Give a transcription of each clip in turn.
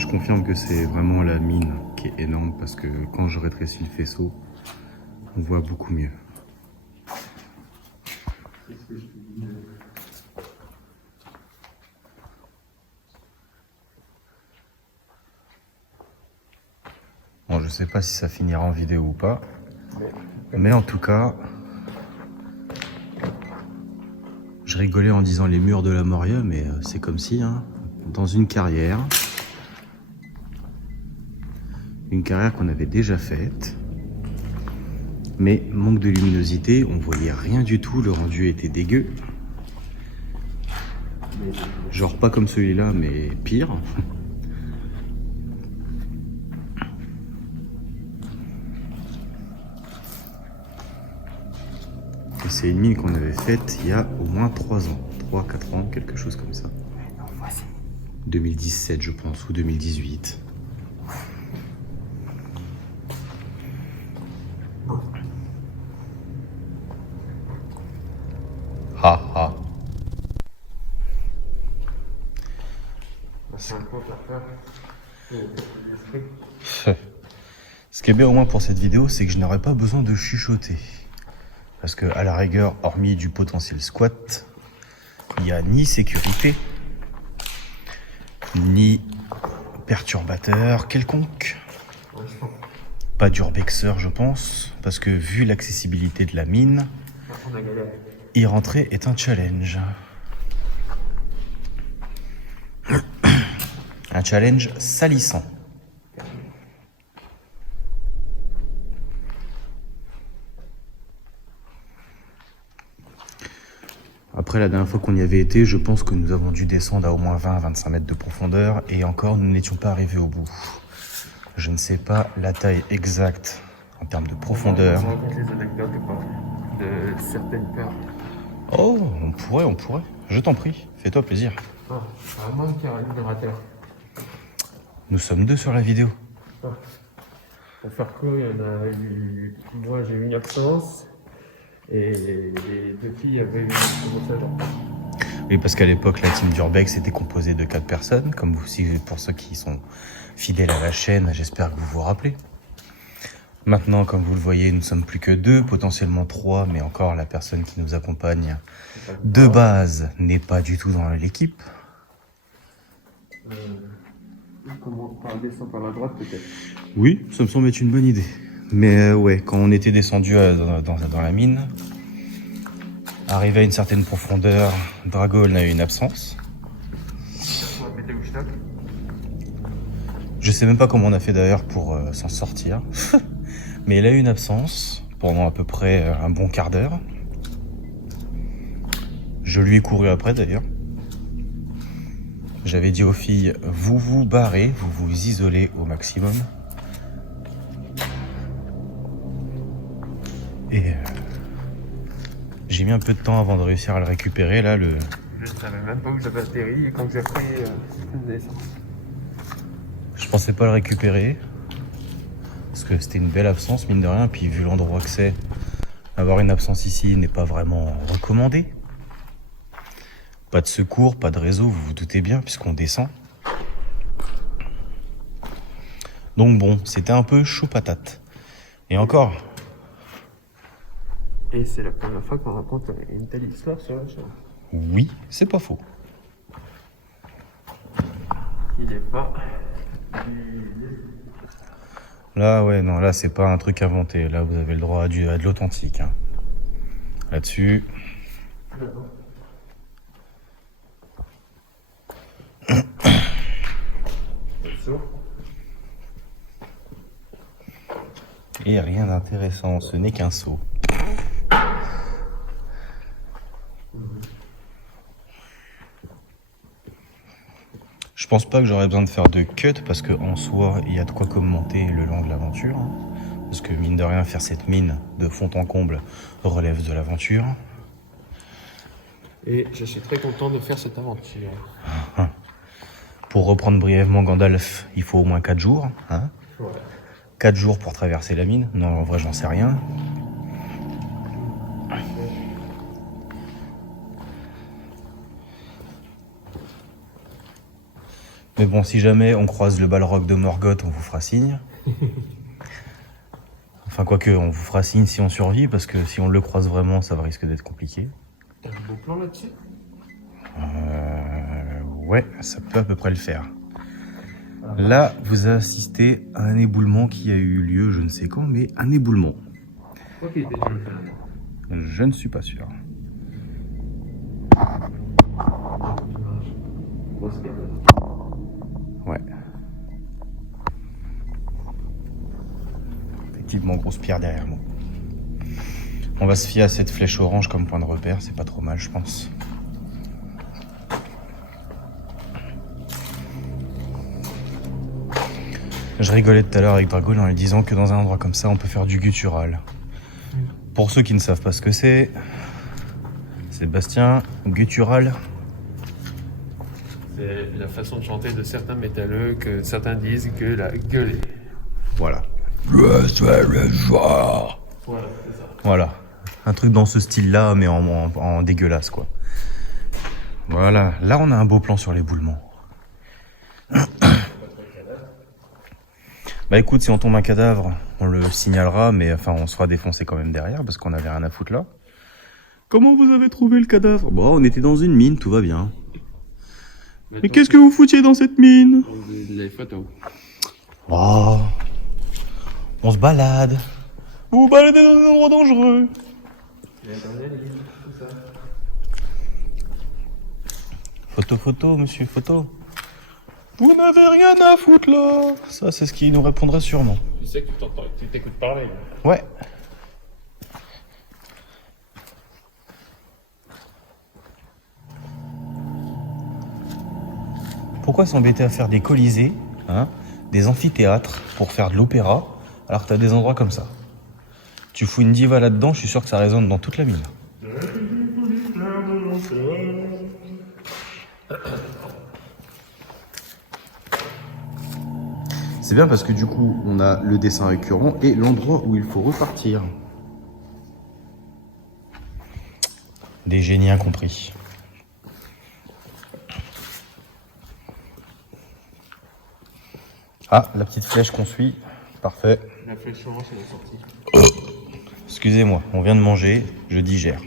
je confirme que c'est vraiment la mine qui est énorme parce que quand je rétrécis le faisceau, on voit beaucoup mieux. Bon, je sais pas si ça finira en vidéo ou pas, mais en tout cas, je rigolais en disant les murs de la Moria, mais c'est comme si, hein, dans une carrière qu'on avait déjà faite, mais manque de luminosité, on voyait rien du tout, le rendu était dégueu. Genre pas comme celui-là, mais pire. Et c'est une mine qu'on avait faite il y a au moins 3 ans, 3-4 ans, quelque chose comme ça. 2017 je pense, ou 2018. Ha ha. Ce qui est bien au moins pour cette vidéo, c'est que je n'aurai pas besoin de chuchoter. Parce que à la rigueur, hormis du potentiel squat, il n'y a ni sécurité, ni perturbateur quelconque. Pas d'urbexeur, je pense, parce que vu l'accessibilité de la mine, y rentrer est un challenge. Un challenge salissant. Après la dernière fois qu'on y avait été, je pense que nous avons dû descendre à au moins 20 à 25 mètres de profondeur et encore nous n'étions pas arrivés au bout. Je ne sais pas la taille exacte en termes de profondeur. On raconte les anecdotes ou pas de certaines peurs. Oh, on pourrait. Je t'en prie, fais-toi plaisir. Ah, à moins qu'il y ait un libérateur. Nous sommes 2 sur la vidéo. Ah. Pour faire court, il y en a eu. Moi j'ai eu une absence et les 2 filles avaient eu une absence. Oui, parce qu'à l'époque, la team d'Urbex était composée de 4 personnes, comme vous, si pour ceux qui sont fidèles à la chaîne, j'espère que vous vous rappelez. Maintenant, comme vous le voyez, nous sommes plus que 2, potentiellement 3, mais encore la personne qui nous accompagne de base n'est pas du tout dans l'équipe. Comment par descendre par la droite peut-être. Oui, ça me semble être une bonne idée. Mais ouais, quand on était descendu dans la mine, arrivé à une certaine profondeur, Dragol a eu une absence. Je sais même pas comment on a fait d'ailleurs pour s'en sortir. Mais il a eu une absence pendant à peu près un bon quart d'heure. Je lui ai couru après d'ailleurs. J'avais dit aux filles, vous vous barrez, vous vous isolez au maximum. Et j'ai mis un peu de temps avant de réussir à le récupérer là. Je savais même pas où j'avais atterri et quand j'ai pris Je pensais pas le récupérer. Parce que c'était une belle absence, mine de rien. Puis vu l'endroit que c'est, avoir une absence ici n'est pas vraiment recommandé. Pas de secours, pas de réseau, vous vous doutez bien, puisqu'on descend. Donc bon, c'était un peu chaud patate. Et encore. Et c'est la première fois qu'on raconte une telle histoire sur la chaîne. Oui, c'est pas faux. Il n'est pas. Là, ouais, non, là, c'est pas un truc inventé. Là, vous avez le droit à de l'authentique. Hein. Là-dessus. Et rien d'intéressant, ce n'est qu'un saut. Je pense pas que j'aurais besoin de faire de cut parce qu'en soi, il y a de quoi commenter le long de l'aventure. Hein. Parce que mine de rien, faire cette mine de fond en comble relève de l'aventure. Et je suis très content de faire cette aventure. Pour reprendre brièvement Gandalf, il faut au moins 4 jours. Hein. Ouais. 4 jours pour traverser la mine. Non, en vrai, j'en sais rien. Mais bon, si jamais on croise le Balrog de Morgoth, on vous fera signe. Enfin, quoique, on vous fera signe si on survit, parce que si on le croise vraiment, ça va risque d'être compliqué. T'as un beau plan là-dessus? Ouais, ça peut à peu près le faire. Là, vous assistez à un éboulement qui a eu lieu, je ne sais quand, mais un éboulement. Je crois qu'il était déjà le faire. Je ne suis pas sûr. Ouais. Effectivement, grosse pierre derrière moi. On va se fier à cette flèche orange comme point de repère, c'est pas trop mal, je pense. Je rigolais tout à l'heure avec Dragon en lui disant que dans un endroit comme ça, on peut faire du guttural. Pour ceux qui ne savent pas ce que c'est, Sébastien, guttural. C'est la façon de chanter de certains métalleux que certains disent que la gueule est. Voilà. Voilà, c'est ça. Voilà. Un truc dans ce style-là, mais en dégueulasse, quoi. Voilà. Là, on a un beau plan sur l'éboulement. Bah écoute, si on tombe un cadavre, on le signalera, mais enfin, on se fera défoncer quand même derrière, parce qu'on avait rien à foutre là. Comment vous avez trouvé le cadavre? Bon, on était dans une mine, tout va bien. Mais qu'est-ce que vous foutiez dans cette mine? Les photos. Oh, on se balade. Vous vous baladez dans des endroits dangereux. Photo, monsieur, photo. Vous n'avez rien à foutre là. Ça, c'est ce qu'il nous répondrait sûrement. Tu sais que tu t'écoutes parler. Ouais. Pourquoi s'embêter à faire des colisées, hein, des amphithéâtres pour faire de l'opéra, alors que t'as des endroits comme ça? Tu fous une diva là-dedans, je suis sûr que ça résonne dans toute la mine. C'est bien parce que du coup, on a le dessin récurrent et l'endroit où il faut repartir. Des génies incompris. Ah, la petite flèche qu'on suit. Parfait. La flèche orange, elle est sortie. Excusez-moi, on vient de manger, je digère.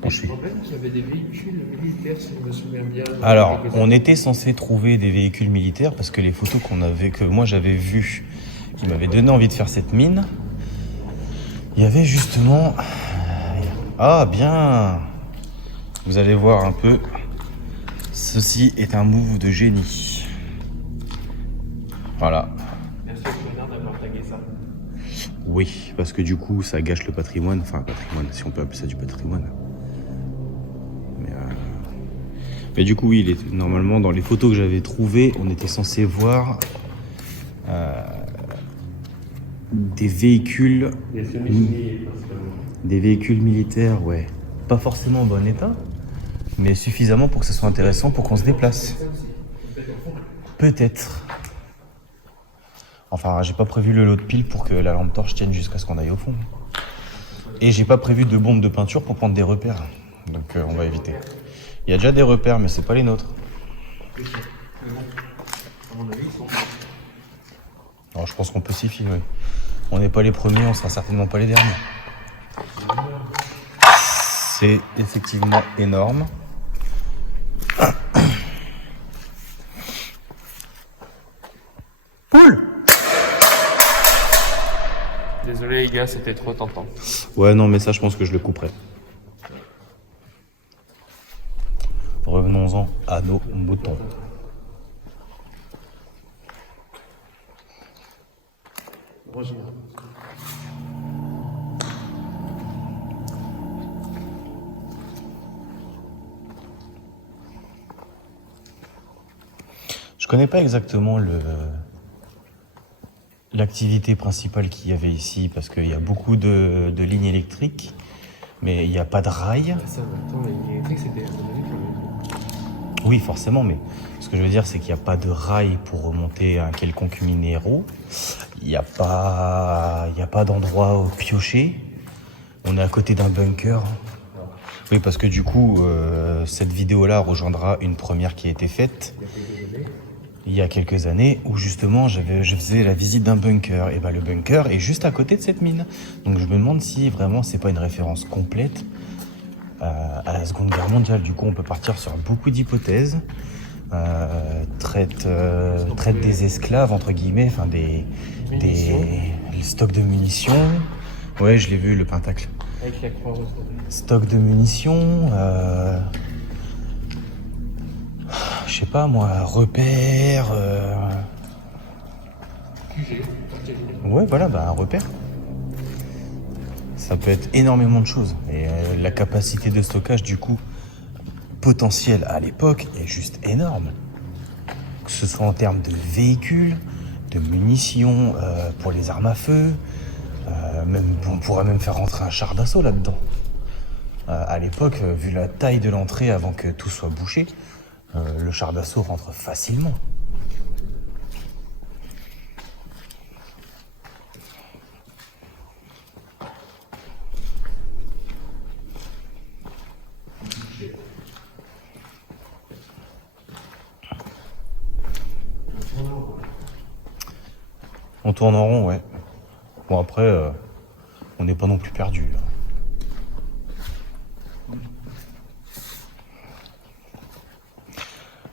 Bon, Je me rappelle qu'il y avait des véhicules militaires, si je me souviens bien. Alors, on était censé trouver des véhicules militaires parce que les photos que moi j'avais vues, qui m'avaient donné envie de faire cette mine, il y avait justement... Ah, bien! Vous allez voir un peu. Ceci est un move de génie. Voilà. Merci au connard d'avoir tagué ça. Oui, parce que du coup, ça gâche le patrimoine. Enfin, patrimoine, si on peut appeler ça du patrimoine. Mais du coup, oui, normalement, dans les photos que j'avais trouvées, on était censé voir des véhicules... Des véhicules militaires, ouais. Pas forcément en bon état, mais suffisamment pour que ça soit intéressant pour qu'on se déplace. Peut-être. Enfin, j'ai pas prévu le lot de piles pour que la lampe torche tienne jusqu'à ce qu'on aille au fond. Et j'ai pas prévu de bombes de peinture pour prendre des repères. Donc on va éviter. Il y a déjà des repères, mais c'est pas les nôtres. Alors je pense qu'on peut s'y fier, oui. On n'est pas les premiers, on sera certainement pas les derniers. C'est effectivement énorme. Poule! Désolé les gars, c'était trop tentant. Ouais, non, mais ça, je pense que je le couperai. Revenons-en à nos moutons. Roger. Je connais pas exactement l'activité principale qu'il y avait ici, parce qu'il y a beaucoup de lignes électriques, mais il n'y a pas de rails. Ça, attends, la ligne électrique, c'était à mon avis quand même. Oui, forcément, mais ce que je veux dire, c'est qu'il n'y a pas de rails pour remonter un quelconque minéraux. Il n'y a pas d'endroit pioché. On est à côté d'un bunker. Oui, parce que du coup, cette vidéo-là rejoindra une première qui a été faite il y a quelques années où justement je faisais la visite d'un bunker. Et bah le bunker est juste à côté de cette mine. Donc je me demande si vraiment c'est pas une référence complète à la Seconde Guerre mondiale. Du coup, on peut partir sur beaucoup d'hypothèses. Traite des esclaves, entre guillemets, enfin des stocks de munitions. Ouais, je l'ai vu, le Pentacle. Avec la croix rouge. Stock de munitions, je sais pas moi, repères. QG. Ouais, voilà, bah un repère. Ça peut être énormément de choses. Et la capacité de stockage, du coup, potentielle à l'époque, est juste énorme. Que ce soit en termes de véhicules, de munitions pour les armes à feu, même, on pourrait même faire rentrer un char d'assaut là-dedans. À l'époque, vu la taille de l'entrée avant que tout soit bouché, le char d'assaut rentre facilement. On tourne en rond, ouais. Bon, après, on n'est pas non plus perdu.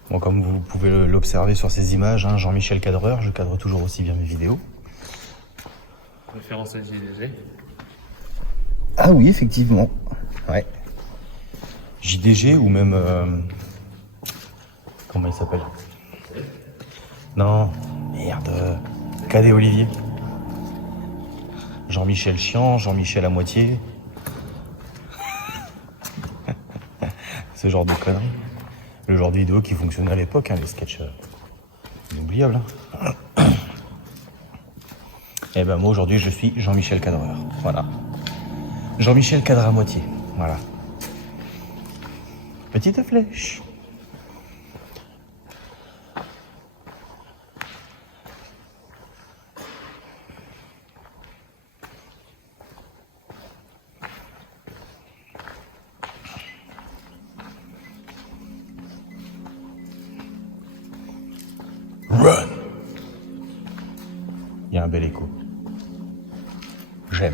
Bon, comme vous pouvez l'observer sur ces images, hein, Jean-Michel Cadreur, je cadre toujours aussi bien mes vidéos. Référence à JDG. Ah oui, effectivement. Ouais. JDG ou même... comment il s'appelle? Non, merde. Cadet Olivier. Jean-Michel Chiant, Jean-Michel à moitié. Ce genre de conneries. Le genre de vidéo qui fonctionnait à l'époque, hein, les sketchs inoubliables. Hein. Et ben moi aujourd'hui je suis Jean-Michel Cadreur. Voilà. Jean-Michel Cadre à moitié. Voilà. Petite flèche. Run. Il y a un bel écho. J'aime.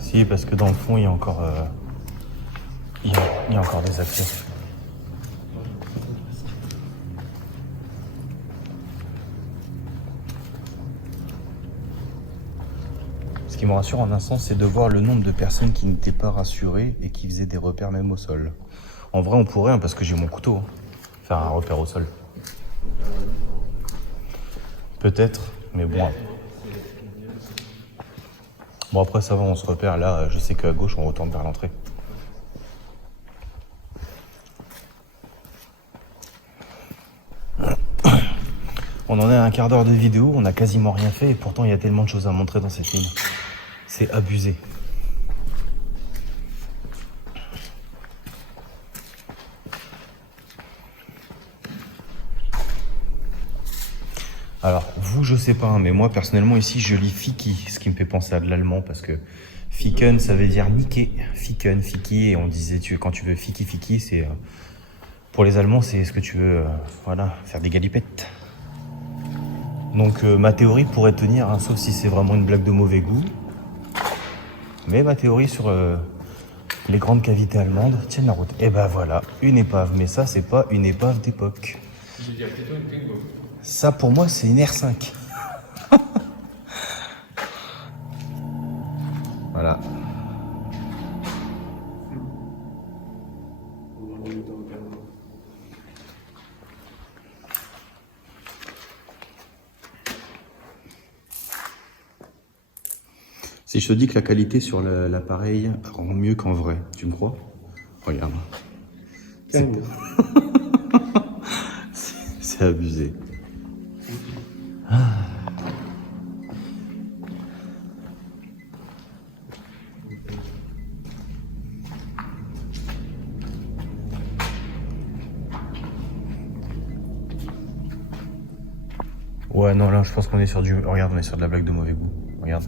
Si, parce que dans le fond, il y a encore, il y a encore des actions. Ce qui me rassure en un sens, c'est de voir le nombre de personnes qui n'étaient pas rassurées et qui faisaient des repères même au sol. En vrai, on pourrait, hein, parce que j'ai mon couteau, hein, faire un repère au sol. Peut-être, mais bon. Bon, après, ça va, on se repère. Là, je sais qu'à gauche, on retourne vers l'entrée. On en est à un quart d'heure de vidéo, on n'a quasiment rien fait et pourtant il y a tellement de choses à montrer dans cette film. C'est abusé. Alors, vous, je sais pas, hein, mais moi, personnellement, ici, je lis Fiki, ce qui me fait penser à de l'allemand, parce que Fiken, ça veut dire niquer. Fiken, Fiki, et on disait, quand tu veux Fiki, Fiki, c'est... pour les Allemands, c'est ce que tu veux, voilà, faire des galipettes. Donc, ma théorie pourrait tenir, hein, sauf si c'est vraiment une blague de mauvais goût. Mais ma théorie sur les grandes cavités allemandes tiennent la route. Et ben voilà, une épave, mais ça, c'est pas une épave d'époque. Je dirais plutôt une Twingo. Ça, pour moi, c'est une R5. Voilà. Si je te dis que la qualité sur l'appareil rend mieux qu'en vrai, tu me crois? Regarde. C'est abusé. Ouais, non, là, je pense qu'on est sur du... Regarde, on est sur de la blague de mauvais goût. Regarde.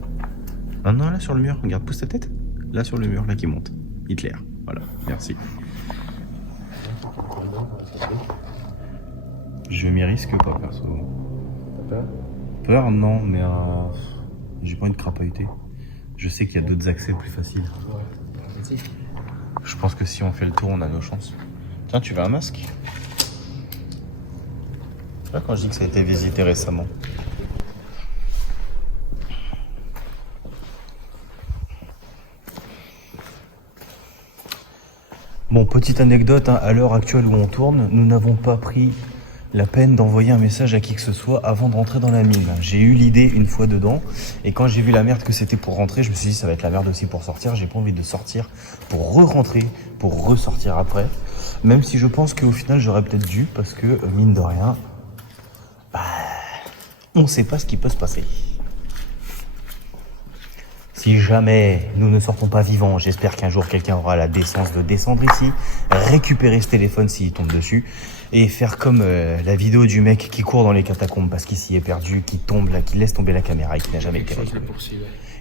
Non, non, là, sur le mur. Regarde, pousse ta tête. Là, sur le mur, là, qui monte. Hitler. Voilà, merci. Je m'y risque pas, perso. T'as peur? Peur, non, mais j'ai pas envie de crapahuter. Je sais qu'il y a d'autres accès plus faciles. Ouais, Je pense que si on fait le tour, on a nos chances. Tiens, tu veux un masque? Là, quand je dis que ça a été visité récemment. Bon, petite anecdote, hein, à l'heure actuelle où on tourne, nous n'avons pas pris la peine d'envoyer un message à qui que ce soit avant de rentrer dans la mine. J'ai eu l'idée une fois dedans, et quand j'ai vu la merde que c'était pour rentrer, je me suis dit ça va être la merde aussi pour sortir. J'ai pas envie de sortir pour re-rentrer, pour ressortir après. Même si je pense qu'au final j'aurais peut-être dû, parce que mine de rien, on sait pas ce qui peut se passer. Si jamais nous ne sortons pas vivants, j'espère qu'un jour quelqu'un aura la décence de descendre ici, récupérer ce téléphone s'il tombe dessus, et faire comme la vidéo du mec qui court dans les catacombes parce qu'il s'y est perdu, qui tombe là, qui laisse tomber la caméra et qui n'a jamais été retrouvé.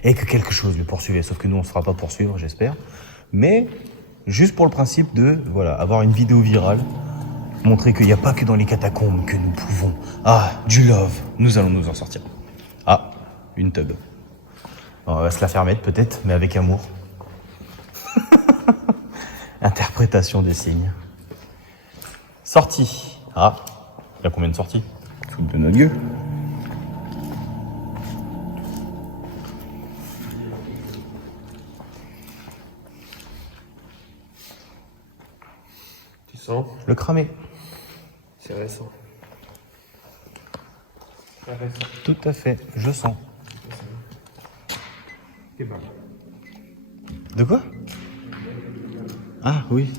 Et que quelque chose le poursuivait, sauf que nous on ne se fera pas poursuivre, j'espère. Mais juste pour le principe de, voilà, avoir une vidéo virale, montrer qu'il n'y a pas que dans les catacombes que nous pouvons. Ah, du love, nous allons nous en sortir. Ah, une tub. On va se la faire mettre peut-être, mais avec amour. Interprétation des signes. Sortie. Ah, il y a combien de sorties? Foutre de notre gueule. Tu sens? Le cramé. C'est récent. Très récent. Tout à fait, je sens. Et ben. De quoi? Ah oui.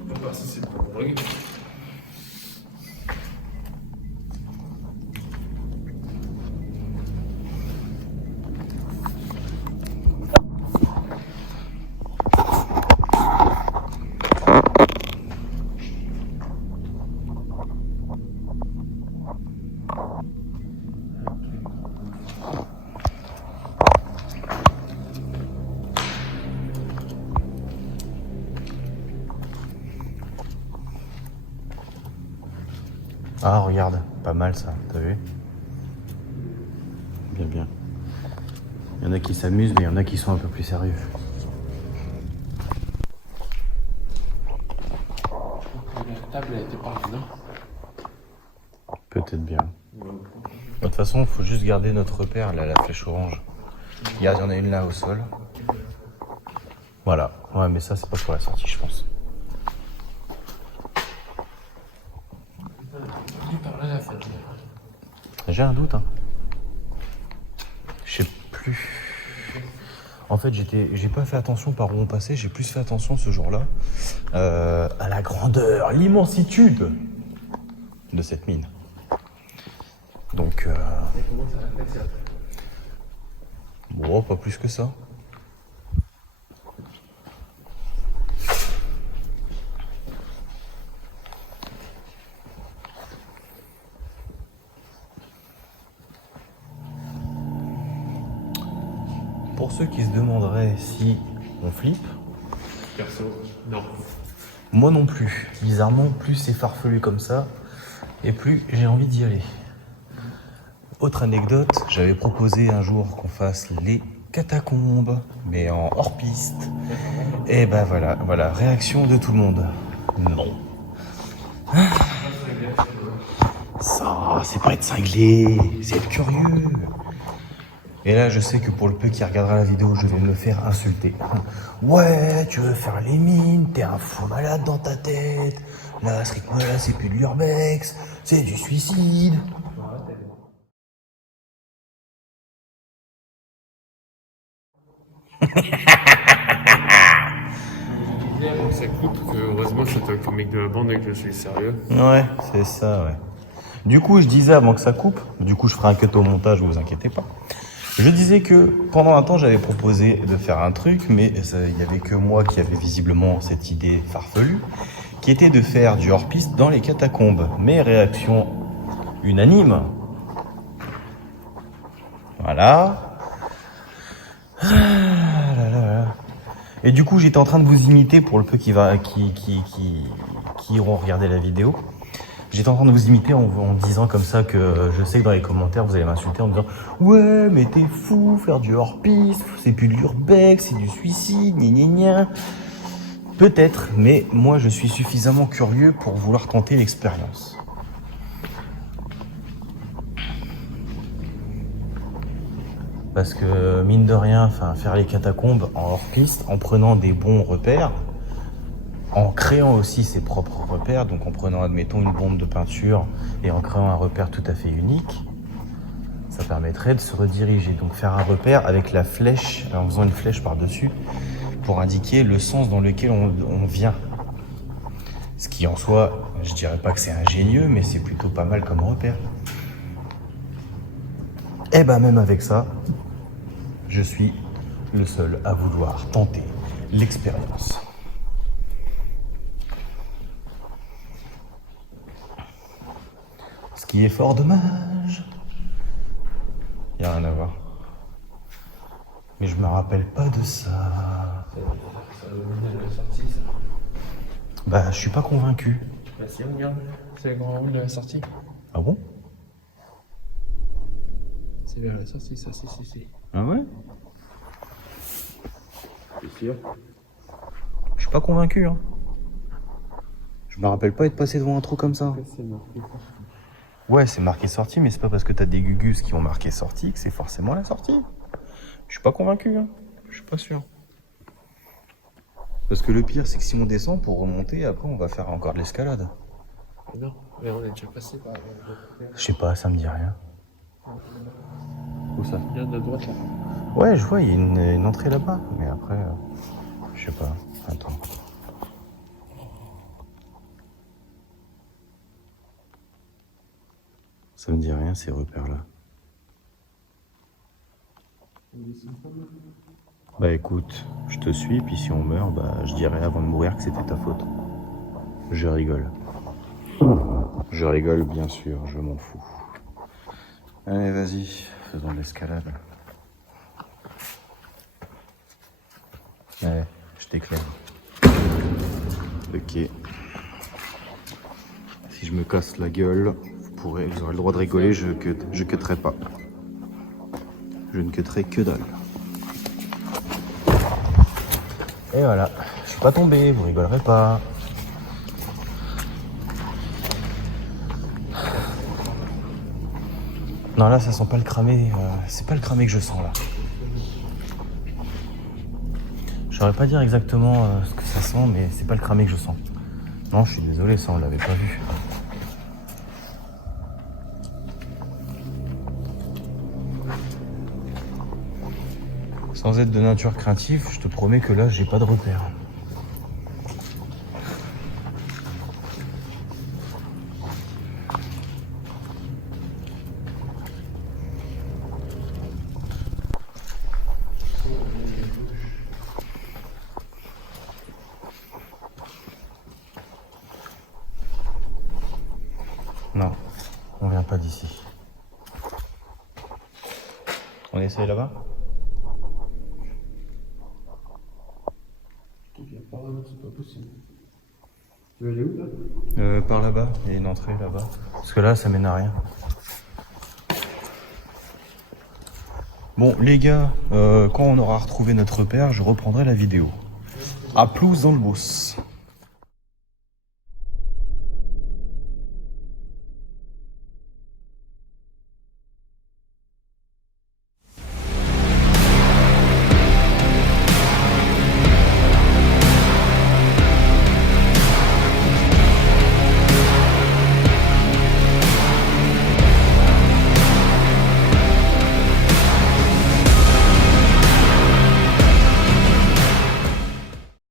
On va voir si c'est pas drogue. Ah, regarde, pas mal ça, t'as vu? Bien, bien. Il y en a qui s'amusent, mais il y en a qui sont un peu plus sérieux. La table, elle était pas là, non? Peut-être bien. De toute façon, il faut juste garder notre repère, là, la flèche orange. Il y en a une là au sol. Voilà. Ouais, mais ça, c'est pas pour la sortie, je pense. Par là, la fenêtre. J'ai un doute, hein. Je sais plus. En fait, j'ai pas fait attention par où on passait, j'ai plus fait attention ce jour-là à la grandeur, l'immensitude de cette mine. Donc, bon, pas plus que ça. Pour ceux qui se demanderaient si on flippe, Perso, non. moi non plus. Bizarrement, plus c'est farfelu comme ça, et plus j'ai envie d'y aller. Autre anecdote, j'avais proposé un jour qu'on fasse les catacombes, mais en hors-piste. Et ben voilà, réaction de tout le monde. Non. Ça, c'est pas être cinglé, c'est être curieux. Et là, je sais que pour le peu qui regardera la vidéo, je vais me faire insulter. Ouais, tu veux faire les mines, t'es un fou malade dans ta tête. Là, ce rythme-là, c'est plus de l'urbex, c'est du suicide. ça coupe, que heureusement c'est toi le mec de la bande et que je suis sérieux. Ouais, c'est ça, ouais. Du coup, je disais avant que ça coupe, du coup je ferai un cut au montage, vous inquiétez pas. Je disais que pendant un temps j'avais proposé de faire un truc, mais il n'y avait que moi qui avait visiblement cette idée farfelue, qui était de faire du hors-piste dans les catacombes. Mais réaction unanime. Voilà. Ah là là. Et du coup j'étais en train de vous imiter pour le peu qui iront regarder la vidéo. J'étais en train de vous imiter en disant comme ça que je sais que dans les commentaires vous allez m'insulter en me disant ouais mais t'es fou, faire du hors-piste, c'est plus de l'urbex, c'est du suicide, gna gna gna. Peut-être, mais moi je suis suffisamment curieux pour vouloir tenter l'expérience. Parce que mine de rien, faire les catacombes en hors-piste, en prenant des bons repères, en créant aussi ses propres repères, donc en prenant, admettons, une bombe de peinture et en créant un repère tout à fait unique, ça permettrait de se rediriger. Donc faire un repère avec la flèche, en faisant une flèche par-dessus, pour indiquer le sens dans lequel on vient. Ce qui en soi, je dirais pas que c'est ingénieux, mais c'est plutôt pas mal comme repère. Et ben même avec ça, je suis le seul à vouloir tenter l'expérience. Ce qui est fort dommage. Y a rien à voir. Mais je me rappelle pas de ça. Bah, je suis pas convaincu. Bah si, regarde, c'est le grand rond de la sortie. Ah bon? C'est vers la sortie, ça, si. Ah ouais? C'est sûr. Je suis pas convaincu, hein. Je me rappelle pas être passé devant un trou comme ça. C'est marqué. Ouais, c'est marqué sortie, mais c'est pas parce que t'as des gugus qui ont marqué sortie que c'est forcément la sortie. Je suis pas convaincu, hein. Je suis pas sûr. Parce que le pire, c'est que si on descend pour remonter, après on va faire encore de l'escalade. Non, mais on est déjà passé par. Je sais pas, ça me dit rien. Où ça? Il y a de la droite là. Ouais, je vois, il y a une entrée là-bas. Mais après, je sais pas. Attends. Ça me dit rien, ces repères-là. Bah écoute, je te suis, puis si on meurt, bah je dirais avant de mourir que c'était ta faute. Je rigole. Je rigole, bien sûr, je m'en fous. Allez, vas-y, faisons de l'escalade. Allez, je t'éclaire. Ok. Si je me casse la gueule, vous aurez le droit de rigoler, je cutterai pas. Je ne cutterai que dalle. Et voilà, je suis pas tombé, vous rigolerez pas. Non, là ça sent pas le cramé, c'est pas le cramé que je sens là. Je saurais pas dire exactement ce que ça sent, mais c'est pas le cramé que je sens. Non, je suis désolé, ça on l'avait pas vu. Sans être de nature craintive, je te promets que là j'ai pas de repère. Non, on vient pas d'ici. On essaye là-bas? C'est pas possible. Tu veux aller où là? Par là-bas, il y a une entrée là-bas. Parce que là, ça mène à rien. Bon, les gars, quand on aura retrouvé notre repère, je reprendrai la vidéo. À plus dans le boss.